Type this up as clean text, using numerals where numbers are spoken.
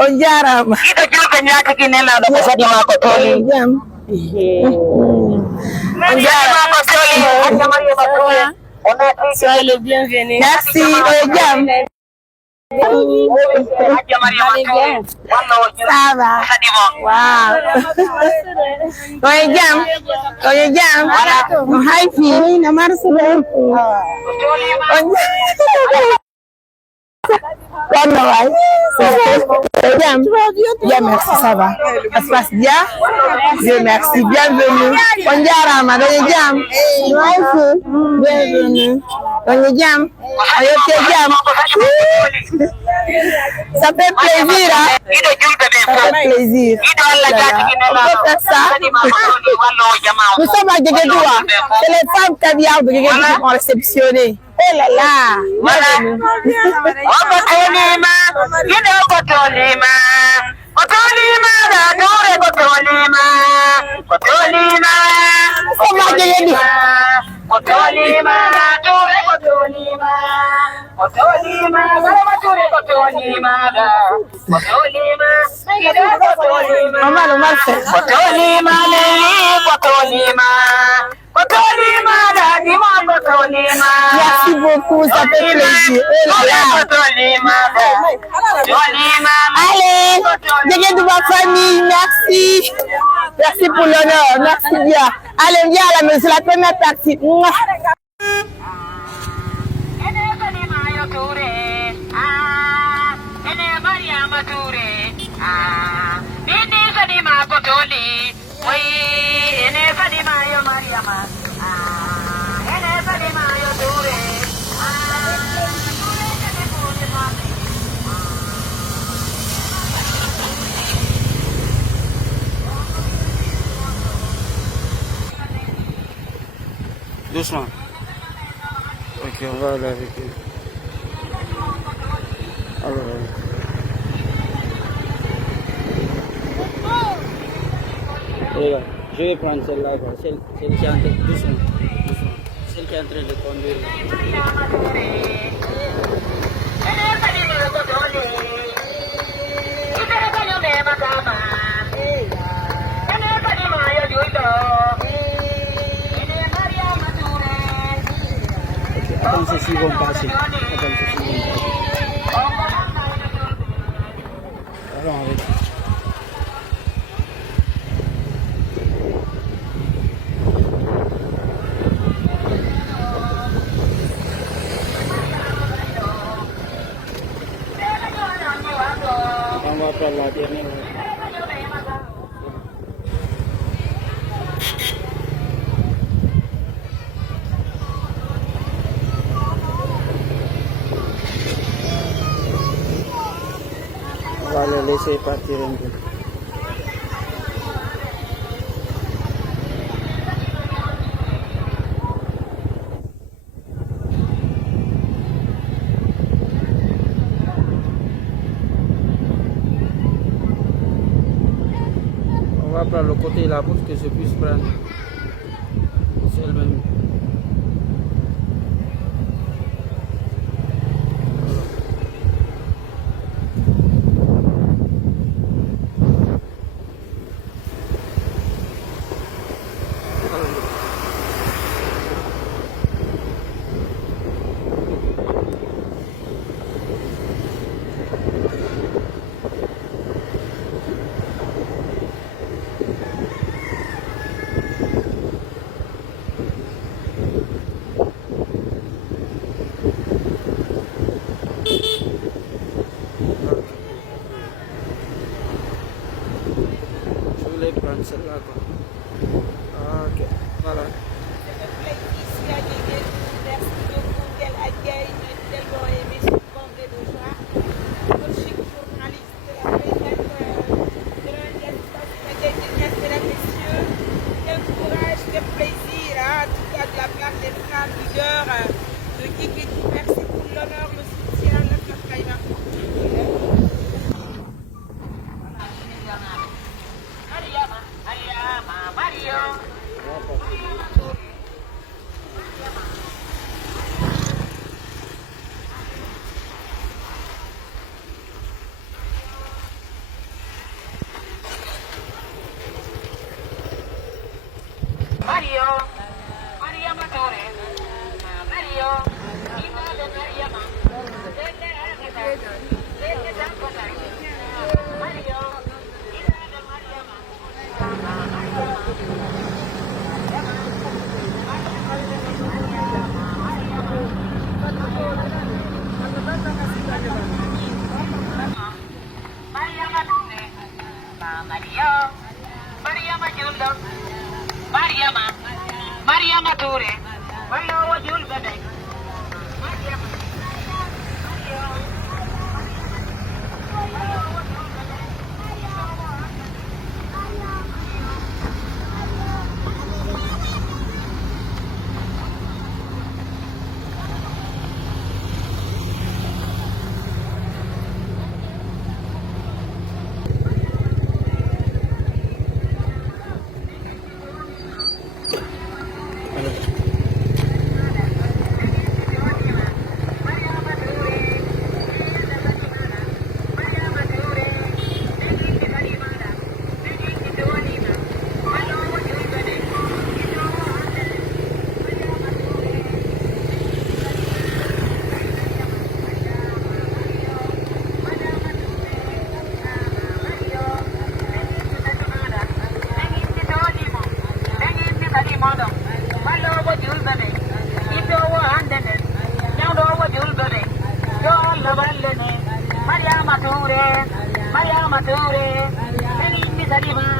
On jarama. Ito julɓe ñaatiki nelaɗo ko sadi ma ko tooli. Jam. On jarama ko tooli. Hajja Mariama Touré. Soyez le bienvenu. Merci. Jam. Hajja Mariama Touré. Ça va. Wow. Jam. Jam. Hi fi. Na marsulo. Comment va? Bien. Bien, merci, ça va. Ça se passe bien? Dieu merci, bienvenue. On dirait ma jam. Bienvenue. On jam. Ça fait plaisir, hein? Ça fait plaisir. On peut faire ça. Nous sommes à Guéguédoua. C'est les femmes caviar de Guéguédoua qui vont réceptionner. Oh là là. Voilà. Kotolima, ina kotolima, kotolima da dure kotolima, kotolima, kotolima da dure kotolima, kotolima da dure kotolima da, kotolima, ina kotolima, kotolima ne kotolima. Merci beaucoup, ça fait plaisir. Allez, dégué de ma famille, merci. Merci pour l'honneur, merci bien. Allez, viens à la maison, la première partie. Doucement. Ok, on va aller avec eux. Alors. Regarde, je vais prendre celle-là, celle qui est en train de doucement. Celle qui est en train de conduire. Attends, ceux-ci vont passer. Allons avec. On va prendre la dernière. On va le laisser partir un peu. On va prendre le côté là pour que je puisse prendre. C'est le même. prendre celle-là quoi. Ah, ok, voilà. Mariama Touré, Mario wajul badai. Mariama Touré, Mariama Touré,